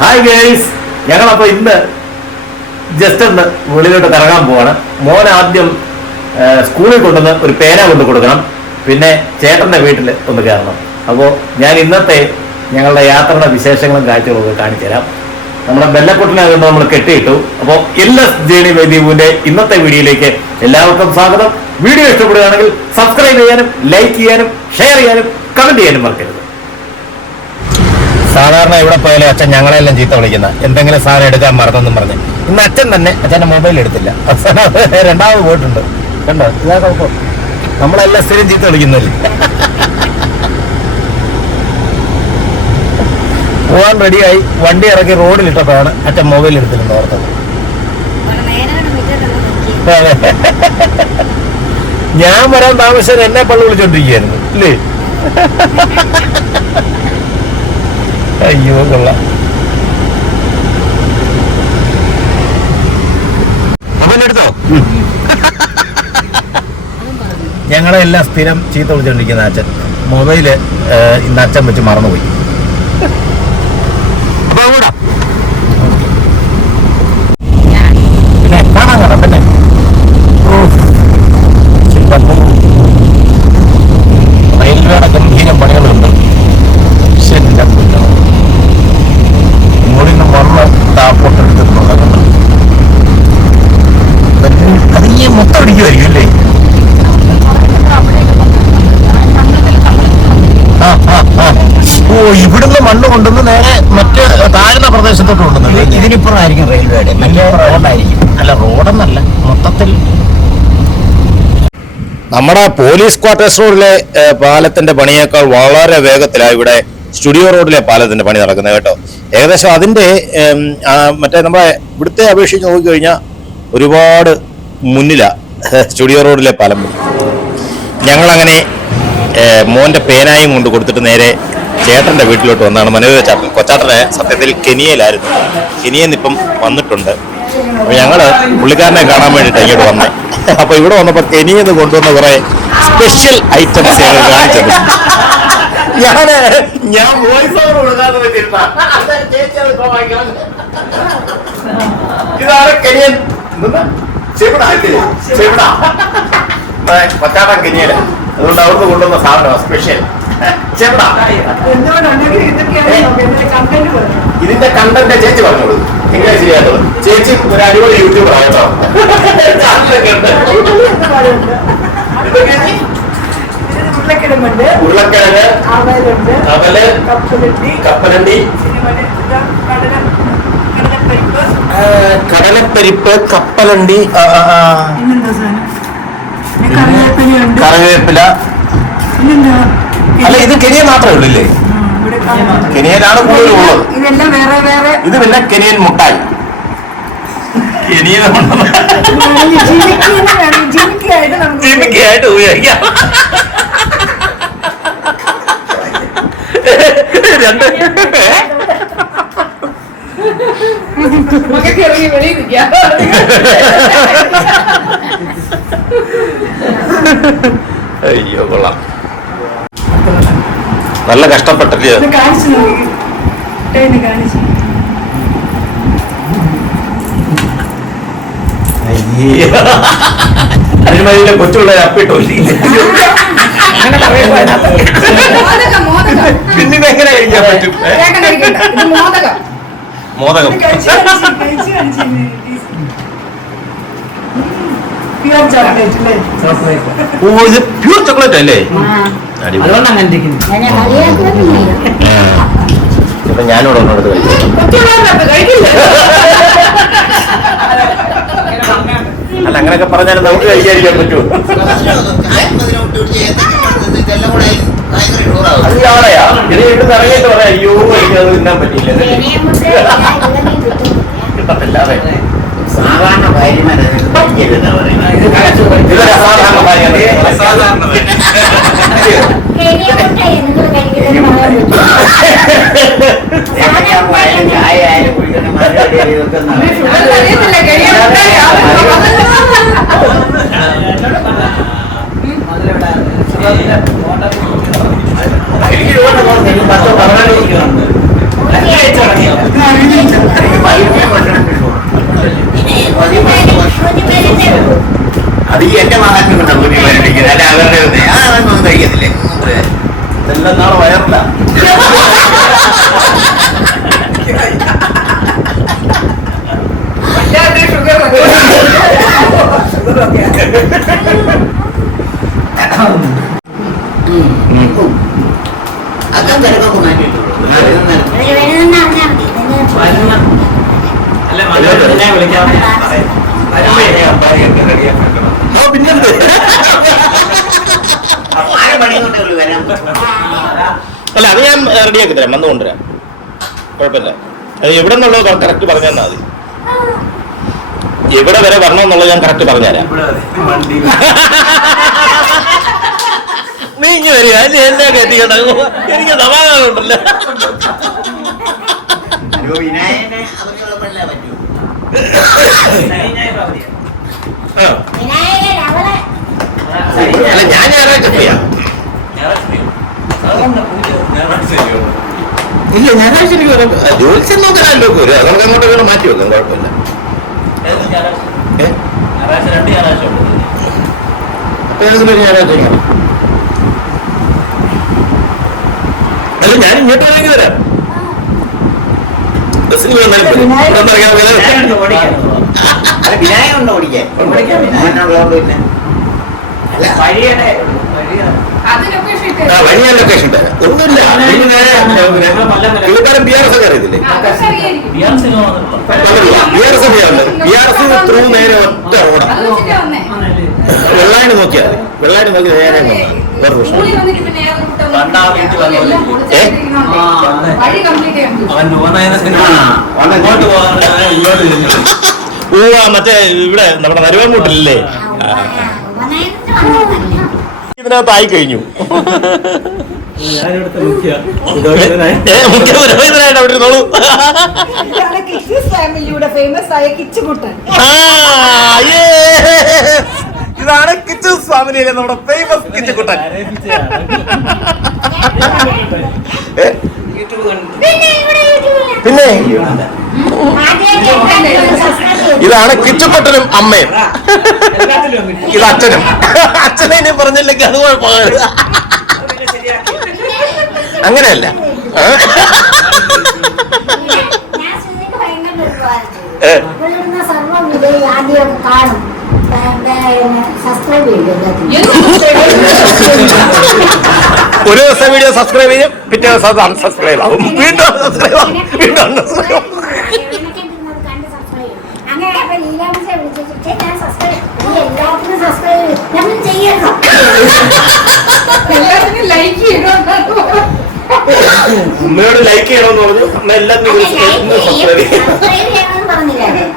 Hi girls, ഞങ്ങളപ്പോൾ ഇന്ന് just ഒന്ന് വെളിയിലോട്ട് കറങ്ങാൻ പോവാണ്. മോൻ ആദ്യം സ്കൂളിൽ കൊണ്ടുവന്ന് ഒരു പേന കൊണ്ട് കൊടുക്കണം, പിന്നെ ചേട്ടൻ്റെ വീട്ടിൽ ഒന്ന് കയറണം. അപ്പോൾ ഞാൻ ഇന്നത്തെ ഞങ്ങളുടെ യാത്രയുടെ വിശേഷങ്ങളും കാഴ്ചകളൊക്കെ കാണിച്ചു തരാം. നമ്മുടെ ബെല്ലപ്പൊട്ടിനകത്ത് നമ്മൾ കെട്ടിയിട്ടു. അപ്പോൾ LS ജേണി വേദിയുടെ ഇന്നത്തെ വീഡിയോയിലേക്ക് എല്ലാവർക്കും സ്വാഗതം. വീഡിയോ ഇഷ്ടപ്പെടുകയാണെങ്കിൽ സബ്സ്ക്രൈബ് ചെയ്യാനും ലൈക്ക് ചെയ്യാനും ഷെയർ ചെയ്യാനും കമന്റ് ചെയ്യാനും മറക്കരുത്. സാധാരണ എവിടെ പോയാലും അച്ഛൻ ഞങ്ങളെല്ലാം ചീത്ത വിളിക്കുന്ന എന്തെങ്കിലും സാധനം എടുക്കാൻ മറന്നെന്നും പറഞ്ഞ് ഇന്ന് അച്ഛൻ തന്നെ അച്ഛൻ്റെ മൊബൈൽ എടുത്തില്ല. രണ്ടാമത് പോയിട്ടുണ്ട്. കണ്ടോ, ഇതാ കുഴപ്പം. നമ്മളെല്ലാം സ്ഥിരം ചീത്ത വിളിക്കുന്നില്ല. പോകാൻ റെഡിയായി വണ്ടി ഇറക്കി റോഡിലിട്ടപ്പോഴാണ് അച്ഛൻ മൊബൈൽ എടുത്തിട്ടുണ്ട് ഓർത്തത്. ഞാൻ വരാൻ താമസിച്ചത് എന്നെ പള്ളി വിളിച്ചോണ്ടിരിക്കുകയായിരുന്നു അല്ലേ? അയ്യോ കൊള്ളാം. മൊബൈലെടുത്തോ? ഞങ്ങളെല്ലാം സ്ഥിരം ചീത്ത വിളിച്ചോണ്ടിരിക്കുന്ന അച്ഛൻ മൊബൈല് ഇന്ന് അച്ഛൻ വെച്ച് മറന്നുപോയി. പിന്നെ കാണാൻ കാണാം. പിന്നെ റെയിൽവേയുടെ ഗംഭീരം പണികളുണ്ട്. മുകളിൽ നിന്ന് മറന്ന് താപ്പോട്ടെടുത്തിട്ടുള്ളത് അത് ഈ മൊത്തം അടിക്കുമായിരിക്കും അല്ലേ? ഓ, ഇവിടുന്ന് മണ്ണ് കൊണ്ടുവന്ന് നേരെ മറ്റ് താഴ്ന്ന പ്രദേശത്തോട്ട് കൊണ്ടുവന്നത്. ഇതിനിപ്പുറമായിരിക്കും റെയിൽവേയുടെ വലിയ റോഡായിരിക്കും. അല്ല, റോഡെന്നല്ല, മൊത്തത്തിൽ നമ്മുടെ പോലീസ് ക്വാർട്ടേഴ്സ് റോഡിലെ പാലത്തിന്റെ പണിയേക്കാൾ വളരെ വേഗത്തിലാണ് ഇവിടെ സ്റ്റുഡിയോ റോഡിലെ പാലത്തിന്റെ പണി നടക്കുന്നത് കേട്ടോ. ഏകദേശം അതിന്റെ മറ്റേ നമ്മുടെ ഇവിടുത്തെ അപേക്ഷിച്ച് നോക്കിക്കഴിഞ്ഞാൽ ഒരുപാട് മുന്നിലാണ് സ്റ്റുഡിയോ റോഡിലെ പാലം. ഞങ്ങളങ്ങനെ മോന്റെ പേനായും കൊണ്ട് കൊടുത്തിട്ട് നേരെ ചേട്ടന്റെ വീട്ടിലോട്ട് വന്നാണ്. മനോഹര ചേട്ടൻ, കൊച്ചാട്ടനെ സത്യത്തിൽ കെനിയയിലായിരുന്നു. കെനിയയിൽ നിന്ന് ഇപ്പം വന്നിട്ടുണ്ട്. അപ്പൊ ഞങ്ങള് പുള്ളിക്കാരനെ കാണാൻ വേണ്ടിയിട്ട് ഇങ്ങോട്ട് വന്നേ. അപ്പൊ ഇവിടെ വന്നപ്പോ കെനിയയിൽ നിന്ന് കൊണ്ടുവന്ന കുറെ സ്പെഷ്യൽ ഐറ്റംസ് ഞങ്ങൾ കാണിച്ചത്. ഞാൻ വോയിസ് ഓവർ കൊടുക്കാതെ ഇതാണ് കെനിയൻ പച്ചാട്ടൻ കെനിയന്. അതുകൊണ്ട് അവിടുന്ന് കൊണ്ടുവന്ന സാധനമാണ് സ്പെഷ്യൽ ചെവിട. ഇതിന്റെ കണ്ടന്റ് ചേച്ചി പറഞ്ഞോളൂ, എങ്ങനെ ശരിയായിട്ടുള്ളത്. ചേച്ചി ഒരു അടിപൊളി യൂട്യൂബർ ആയിട്ടോ. ഉരുളക്കിഴങ്ങ്, അവല്, കപ്പലണ്ടി, കടലപ്പരിപ്പ്, കപ്പലണ്ടി, കറിവേപ്പില. അല്ല, ഇത് കെനിയ മാത്രമേ ഉള്ളൂ ഇല്ലേ? കെനിയയിലാണ് കൂടുതൽ ഉള്ളത്. ഇത് പിന്നെ കെനിയൻ മുട്ടായി. കെനിയ ജിമിക്കായിട്ട് ഉപയോഗിക്കാം. രണ്ട് അയ്യോ കൊള്ളാം, നല്ല കഷ്ടപ്പെട്ടല്ലേ. അതിന് കൊച്ചുള്ള അപ്പിട്ടോ പിന്നെ എങ്ങനെ കഴിക്കാൻ പറ്റും? മോദകം ഓ, ഇത് പ്യൂർ ചോക്ലേറ്റ് അല്ലേ? ഇപ്പൊ ഞാനിവിടെ ഒന്നെടുത്ത് കഴിക്കില്ല. അല്ല, അങ്ങനെയൊക്കെ പറഞ്ഞാലും നമുക്ക് കഴിക്കാതിരിക്കാൻ പറ്റുമോ? അത് ആളെയാ ഇത് ഇവിടുന്ന് ഇറങ്ങിയിട്ട് പറയാം, അയ്യോ എനിക്കത് തിന്നാൻ പറ്റില്ല, കിട്ടത്തില്ല. അതെ, സാധാരണ ഭാര്യമാരെ അത് ഈ എന്റെ മഹാത്മ്യം കൊണ്ടാണ് അല്ല അവരുടെ അതൊന്നും കഴിക്കത്തില്ലേ ഇതെല്ലാം നാളെ വയറില്ല അതും തിരക്കൊക്കെ മാറ്റിയിട്ടുള്ളൂ അല്ല അത് ഞാൻ റെഡിയാക്കി തരാം, വന്നു കൊണ്ടുവരാം, കുഴപ്പമില്ല. അത് എവിടെ നിന്നുള്ളത് കറക്റ്റ് പറഞ്ഞു തന്നാൽ മതി. എവിടെ വരെ വരണം എന്നുള്ളത് ഞാൻ കറക്റ്റ് പറഞ്ഞുതരാം. നീ ഇങ്ങനെ വരിക എന്നെ കെട്ടിക്കണ്ട, എനിക്ക് സമാധാനം ഉണ്ടല്ലോ. അല്ല ഞാൻ ഞായറാഴ്ച ചെയ്യാം. ഇല്ല ഞായറാഴ്ച എനിക്ക് വരാം. ജോലിച്ചെന്ന് നോക്കാനല്ലോ വരും, അതവർക്ക് അങ്ങോട്ട് മാറ്റി വെക്കാം, കുഴപ്പമില്ല. ഞായറാഴ്ച അല്ല ഞാൻ ഇങ്ങോട്ട് വേണമെങ്കിൽ വരാം. ബസ്സിന് വിനായകം ഉണ്ടോ ഓടിക്കാൻ? വഴി ഞാൻ ലൊക്കേഷൻ തരാം. ഒന്നുമില്ല, കിളിപ്പാലം BRS ഒക്കെ അറിയത്തില്ലേ? BRS അറിയാമല്ലോ. BRS ത്രൂ നേരെ ഒറ്റ റോഡാണ്. വെള്ളായണി നോക്കിയാൽ വെള്ളായണി നോക്കി നേരെ വേറെ പ്രശ്നം. മറ്റേ ഇവിടെ നമ്മുടെ നരുവാൻകൂട്ടിലല്ലേ, ഇതിനകത്ത് ആയി കഴിഞ്ഞു. ഇതാണ് കിച്ചൂസ് ഫാമിലിയിലെ നമ്മുടെ ഫേമസ് കിച്ചുകുട്ടൻ. പിന്നെ ഇതാണ് കിച്ചുകുട്ടനും അമ്മയും, ഇത് അച്ഛനും. അച്ഛനെ പറഞ്ഞില്ലെങ്കിൽ അത് കുഴപ്പമില്ല, അങ്ങനെയല്ല. ഒരു ദിവസം വീഡിയോ സബ്സ്ക്രൈബ് ചെയ്യും, പിറ്റേ ദിവസം അത് അൺസബ്സ്ക്രൈബ് ആവും, വീണ്ടും സബ്സ്ക്രൈബ് ആവും, വീണ്ടും അൺസബ്സ്ക്രൈബ് ആവും. ഉമ്മയോട് ലൈക്ക് ചെയ്യണമെന്ന് പറഞ്ഞു, അമ്മ എല്ലാത്തിനും സബ്സ്ക്രൈബ് ചെയ്യും.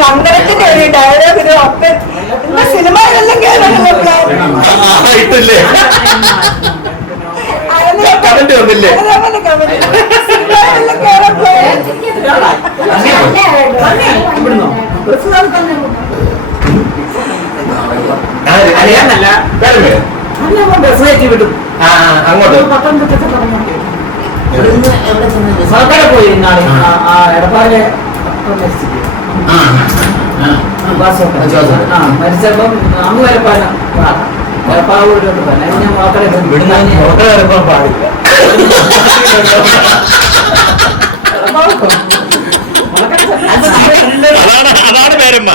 നന്ദനത്തിന്റെ ഒരു ഡയലോഗ് അപ്പൻ സിനിമയിലെല്ലാം ഇട്ടില്ലേ, കമന്റ് വന്നില്ലേ? അങ്ങോട്ട് പോയി എടപ്പാടിലെ മരിച്ചപ്പം അമ്മ വരപ്പാല വരപ്പാവൂരിലോട്ട് പോകാൻ ഞാൻ മക്കളെ വരപ്പാൻ പാടില്ല. അതാണ് പേരമ്മ.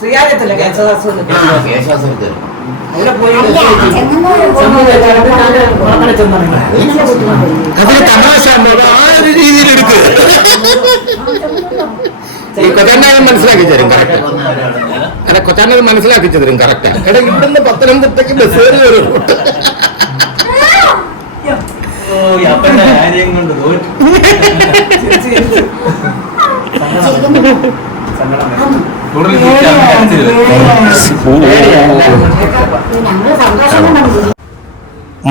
ശ്രീകാര്യത്തില്ല കേശവാസത്തിൽ അവിടെ പോയി അതിന് തമാശ ആ ഒരു രീതിയിൽ എടുക്കുക. ഈ കൊച്ചാണ്ടൻ മനസ്സിലാക്കി തരും കറക്റ്റ്. അല്ല കൊച്ചാണ്ടൻ മനസ്സിലാക്കി തരും കറക്റ്റാ. എടാ ഇവിടുന്ന് പത്തനംതിട്ടയ്ക്ക് ബസ് കയറി വരും.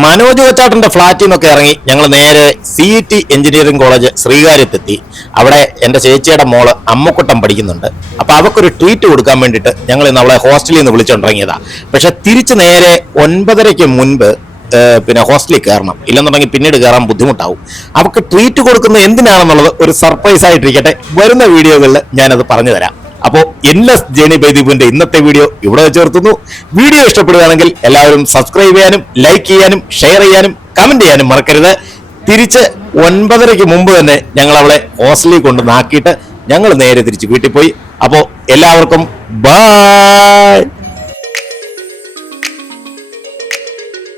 മനോജ് കൊച്ചാട്ടന്റെ ഫ്ളാറ്റിൽ നിന്നൊക്കെ ഇറങ്ങി ഞങ്ങൾ നേരെ CET എഞ്ചിനീയറിംഗ് കോളേജ് ശ്രീകാര്യത്തെത്തി. അവിടെ എൻ്റെ ചേച്ചിയുടെ മോള് അമ്മക്കുട്ടം പഠിക്കുന്നുണ്ട്. അപ്പൊ അവക്കൊരു ട്രീറ്റ് കൊടുക്കാൻ വേണ്ടിയിട്ട് ഞങ്ങൾ ഇന്ന് അവളെ ഹോസ്റ്റലിൽ നിന്ന് വിളിച്ചുകൊണ്ടിറങ്ങിയതാ. പക്ഷെ തിരിച്ച് നേരെ 9:30 മുൻപ് പിന്നെ ഹോസ്റ്റലിൽ കയറണം, ഇല്ലെന്നുണ്ടെങ്കിൽ പിന്നീട് കയറാൻ ബുദ്ധിമുട്ടാവും. അവർക്ക് ട്രീറ്റ് കൊടുക്കുന്നത് എന്തിനാണെന്നുള്ളത് ഒരു സർപ്രൈസ് ആയിട്ടിരിക്കട്ടെ, വരുന്ന വീഡിയോകളിൽ ഞാനത് പറഞ്ഞു തരാം. അപ്പോൾ എൻലെസ് ജേണി ബൈ ദീപുവിന്റെ ഇന്നത്തെ വീഡിയോ ഇവിടെ വെച്ച് നിർത്തുന്നു. വീഡിയോ ഇഷ്ടപ്പെടുകയാണെങ്കിൽ എല്ലാവരും സബ്സ്ക്രൈബ് ചെയ്യാനും ലൈക്ക് ചെയ്യാനും ഷെയർ ചെയ്യാനും കമന്റ് ചെയ്യാനും മറക്കരുത്. തിരിച്ച് 9:30 മുമ്പ് തന്നെ ഞങ്ങൾ അവളെ ഹോസ്റ്റലിൽ കൊണ്ട് നാക്കിയിട്ട് ഞങ്ങൾ നേരെ തിരിച്ച് വീട്ടിൽ പോയി. അപ്പോൾ എല്ലാവർക്കും ബൈ.